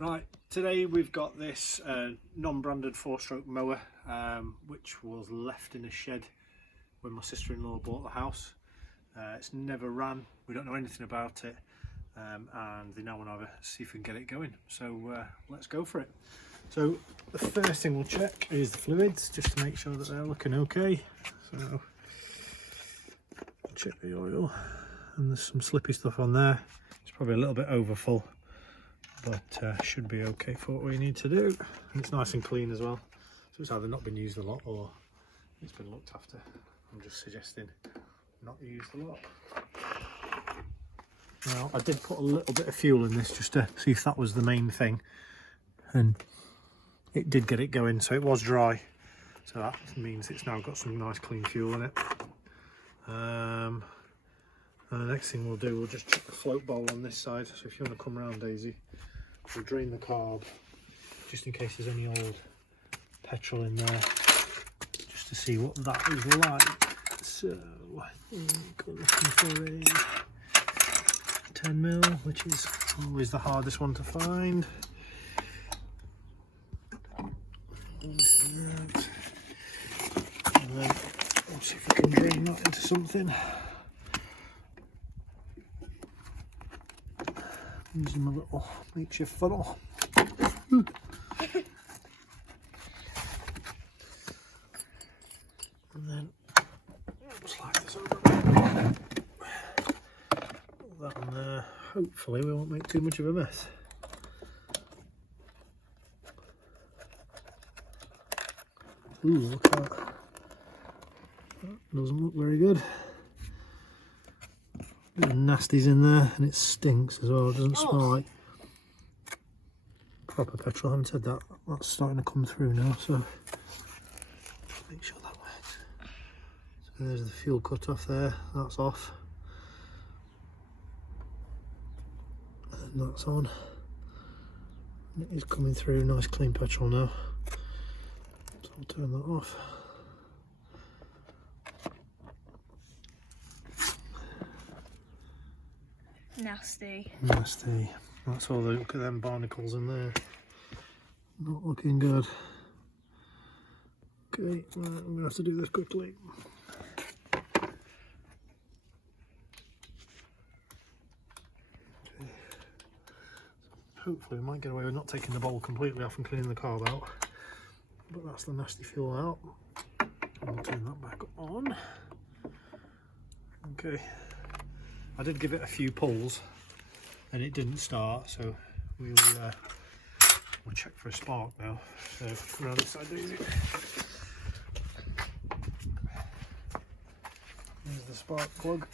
Right, today we've got this non-branded 4-stroke mower which was left in a shed when my sister-in-law bought the house. It's never ran, we don't know anything about it, and they now want to see if we can get it going. So let's go for it. So the first thing we'll check is the fluids, just to make sure that they're looking okay. So check the oil, and there's some slippy stuff on there. It's probably a little bit over full, but should be okay for what we need to do. And it's nice and clean as well, so it's either not been used a lot or it's been looked after. I'm just suggesting not used a lot. Now, I did put a little bit of fuel in this just to see if that was the main thing, and it did get it going, so it was dry, so that means it's now got some nice clean fuel in it. And the next thing we'll do, we'll just check the float bowl on this side. So if you want to come around, Daisy, we'll drain the carb just in case there's any old petrol in there, just to see what that is like. So I think we're looking for a 10mm, which is always the hardest one to find. And then we'll see if we can drain that into something. Using my little makeshift funnel. And then slide this over. Put that on there. Hopefully we won't make too much of a mess. Ooh, look at that. That doesn't look very good. Nasties in there, and it stinks as well. It doesn't smell like proper petrol. Having said that, that's starting to come through now, so make sure that works. So there's the fuel cut off there, that's off, and that's on. And it is coming through nice clean petrol now, so I'll turn that off. Nasty. Nasty. That's all. Look at them barnacles in there. Not looking good. Okay, well, I'm going to have to do this quickly. Okay. So hopefully we might get away with not taking the bowl completely off and cleaning the carb out. But that's the nasty fuel out. And we'll turn that back on. Okay. I did give it a few pulls and it didn't start, so we'll check for a spark now. So around this side, Daisy. There's the spark plug.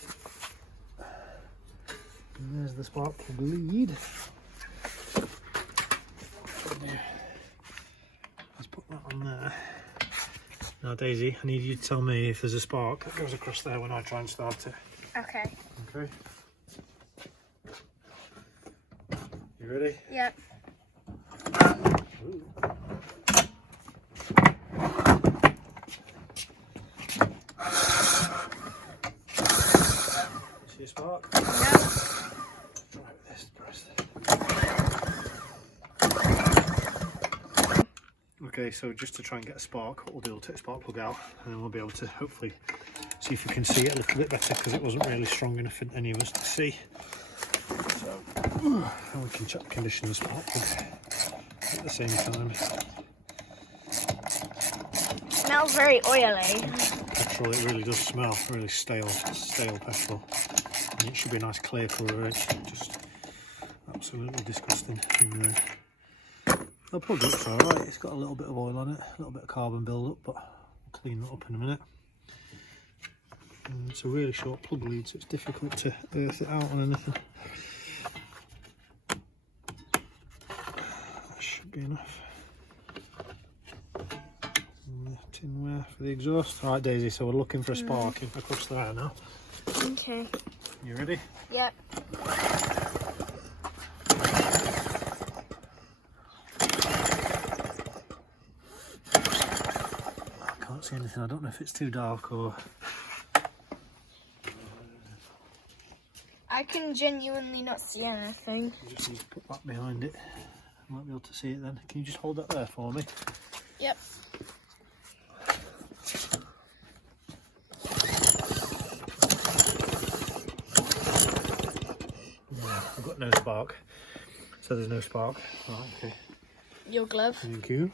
And there's the spark plug lead. Let's put that on there. Now Daisy, I need you to tell me if there's a spark that goes across there when I try and start it. Okay. Okay. You ready? Yep. Ooh. See a spark? No. Right, this press. Okay, so just to try and get a spark, what we'll do, we'll take the spark plug out, and then we'll be able to hopefully see if we can see it a little bit better, because it wasn't really strong enough for any of us to see. So, and we can check the condition of the spark plug at the same time. Smells very oily. Petrol, it really does smell really stale petrol. And it should be a nice clear colour. It's just absolutely disgusting in there. The plug looks alright. It's got a little bit of oil on it, a little bit of carbon build up, but I'll clean that up in a minute. And it's a really short plug lead, so it's difficult to earth it out on anything. That should be enough. And the tinware for the exhaust. Alright Daisy, so we're looking for a spark across there now. Okay. You ready? Yep. I can't see anything. I don't know if it's too dark or... I can genuinely not see anything. You just need to put that behind it. I might be able to see it then. Can you just hold that there for me? Yep. Yeah, I've got no spark. So there's no spark. Right, okay. Your glove. Thank you.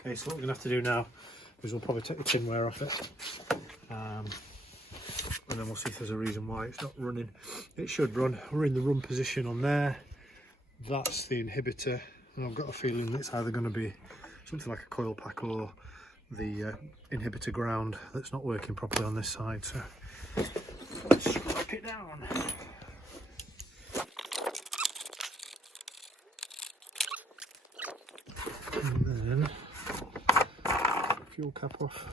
Okay, so what we're going to have to do now is we'll probably take the tinware off it. And then we'll see if there's a reason why it's not running. It should run. We're in the run position on there. That's the inhibitor. And I've got a feeling it's either going to be something like a coil pack or the inhibitor ground that's not working properly on this side. So let's strip it down. And then fuel cap off.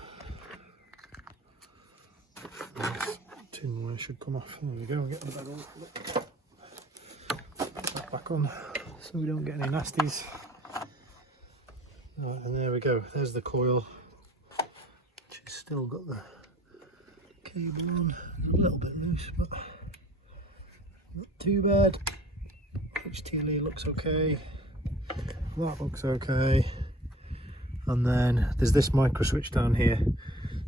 This tinware should come off. There we go. Get the bag on. That back on so we don't get any nasties. Right, and there we go. There's the coil. She's still got the cable on. It's a little bit loose, but not too bad. HTLE looks okay. That looks okay. And then there's this micro switch down here,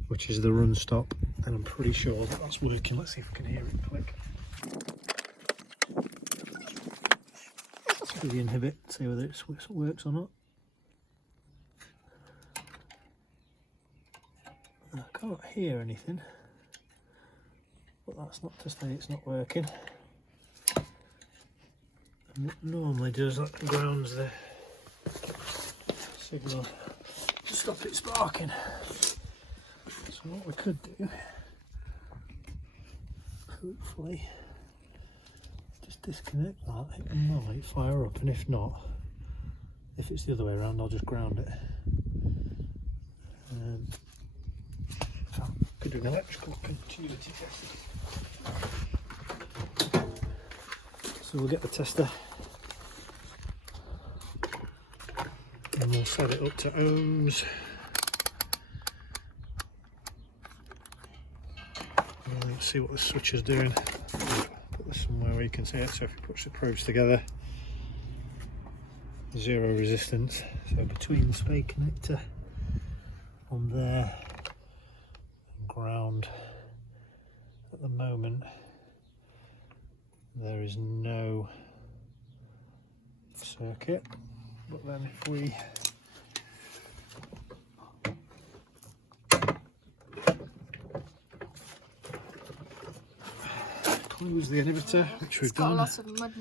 which is the run stop, and I'm pretty sure that that's working. Let's see if we can hear it click. Let's do the inhibit, see whether it works or not. I can't hear anything, but that's not to say it's not working. And it normally does, that grounds the signal to stop it sparking. So what we could do, hopefully, just disconnect that. It might fire up, and if not, if it's the other way around, I'll just ground it. Could do an electrical continuity test. So we'll get the tester and we'll set it up to ohms. And let's see what the switch is doing. Put this somewhere where you can see it. So if you push the probes together, 0 resistance. So between the spade connector on there and ground, at the moment there is no circuit, but then if we close the inhibitor, which we've done, lots of mud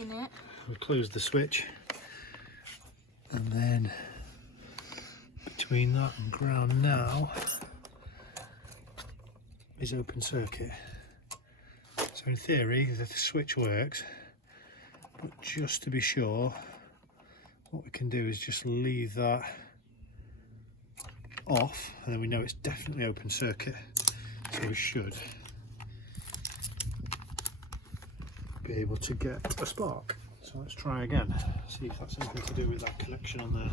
in it. We close the switch, and then between that and ground now is open circuit. So in theory the switch works, but just to be sure, what we can do is just leave that off, and then we know it's definitely open circuit. So we should be able to get a spark. So let's try again, see if that's something to do with that connection on there.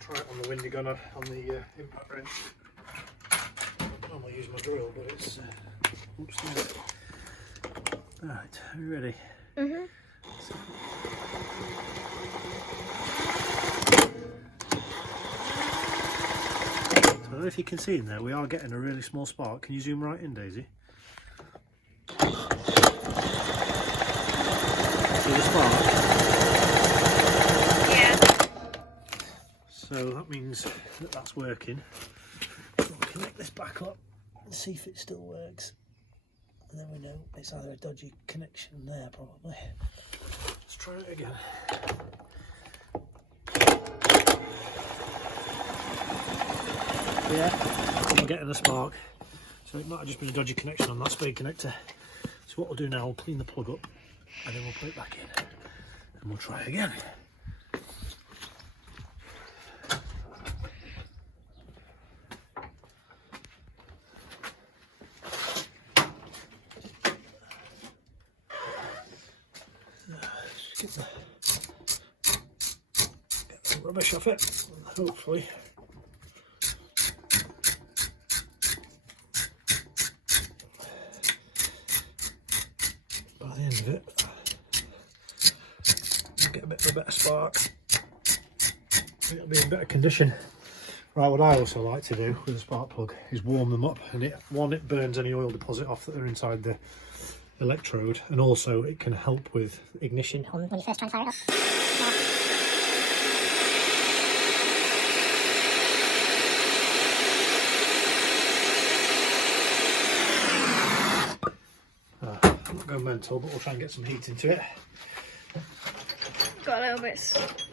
Try it on the windy gunner on the impact wrench. I normally use my drill, but it's oops, no. Right, are you ready? Mhm. So I don't know if you can see in there, we are getting a really small spark. Can you zoom right in, Daisy? See the spark? Yeah. So that means that that's working. So we can connect this back up and see if it still works. And then we know it's either a dodgy connection there, probably. Let's try it again. Yeah, I'm getting a spark. So it might have just been a dodgy connection on that spade connector. So what we'll do now, we'll clean the plug up and then we'll put it back in. And we'll try again. Get some rubbish off it, hopefully. By the end of it, I'll get a bit of a better spark. It'll be in better condition. Right, what I also like to do with a spark plug is warm them up, and it burns any oil deposit off that are inside the electrode, and also it can help with ignition when you first try and fire it up. I'm not going mental, but we'll try and get some heat into it. Got a little bit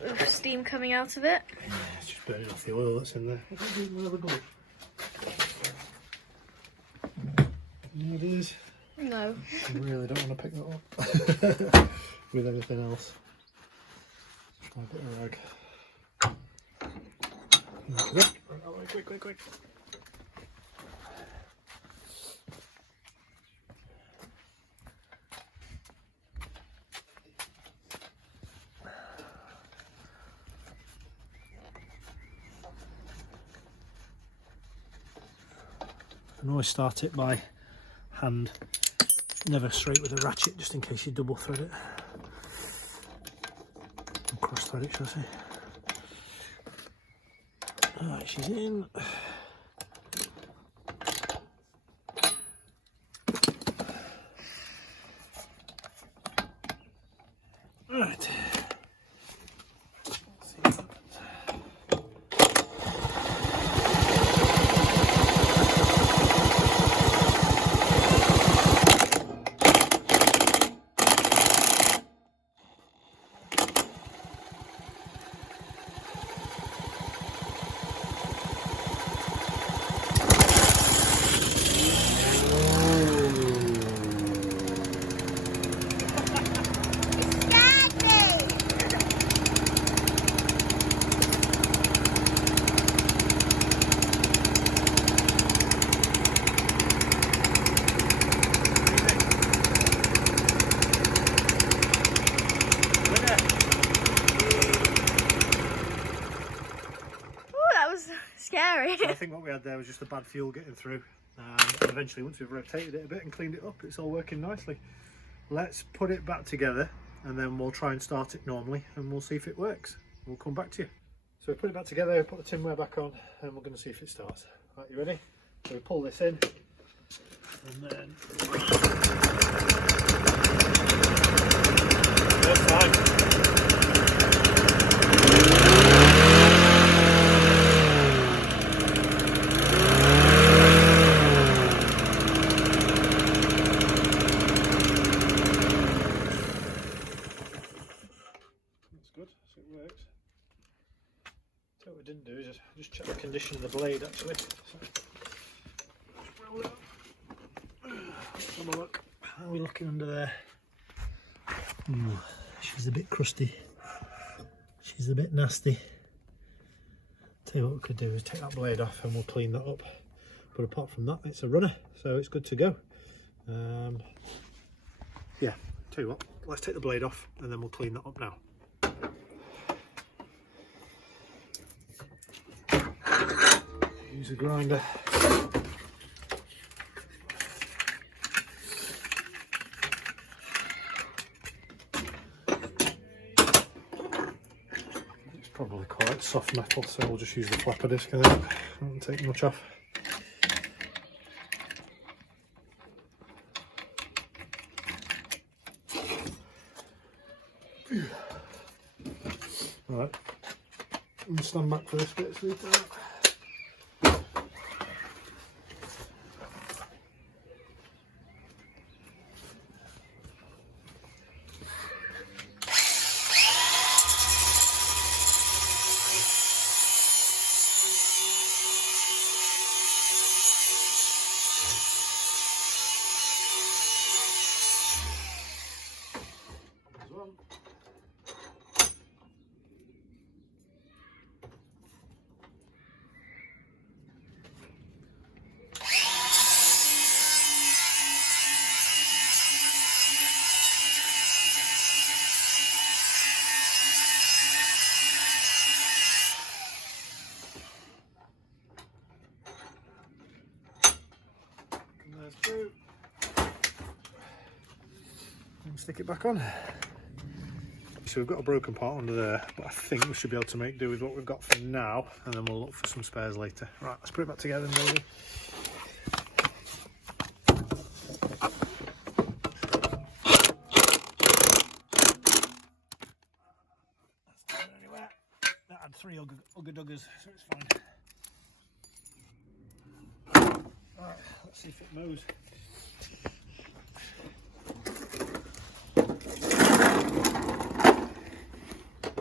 of steam coming out of it. Yeah, it's just burning off the oil that's in there. You know what it is? No. I really don't want to pick that up with anything else. Try a bit of rag. Quick. I can always start it by hand, never straight with a ratchet, just in case you double thread it. Or cross thread it, shall I say. Alright, she's in. Right. Scary. So I think what we had there was just the bad fuel getting through, and eventually once we've rotated it a bit and cleaned it up, it's all working nicely. Let's put it back together and then we'll try and start it normally and we'll see if it works. We'll come back to you. So we put it back together, put the tinware back on, and we're going to see if it starts. Right, you ready? So we pull this in and then first time. What we didn't do is just check the condition of the blade actually. So, roll it up. Have a look. How are we looking under there? Ooh, she's a bit crusty. She's a bit nasty. Tell you what we could do is take that blade off and we'll clean that up. But apart from that, it's a runner, so it's good to go. Yeah, tell you what, let's take the blade off and then we'll clean that up now. Use a grinder. It's probably quite soft metal, so we'll just use the flapper disc and then won't take much off. Right, I'm going to stand back for this bit. So stick it back on. So we've got a broken part under there, but I think we should be able to make do with what we've got for now, and then we'll look for some spares later. Right, let's put it back together, maybe. That had 3 ugger duggers, so it's fine. Right, let's see if it moves.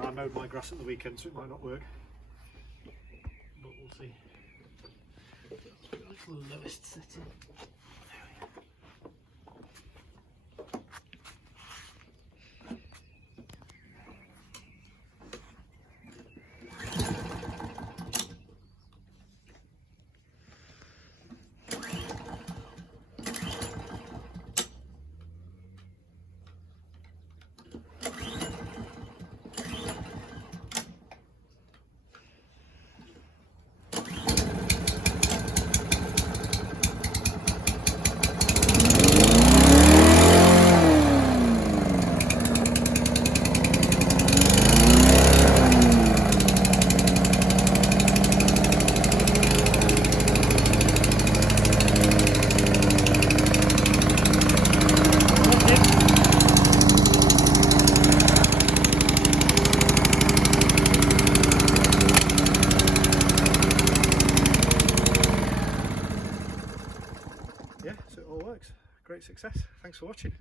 I mowed my grass at the weekend, so it might not work, but we'll see. Let's put it to the lowest setting. Yeah, so it all works. Great success. Thanks for watching.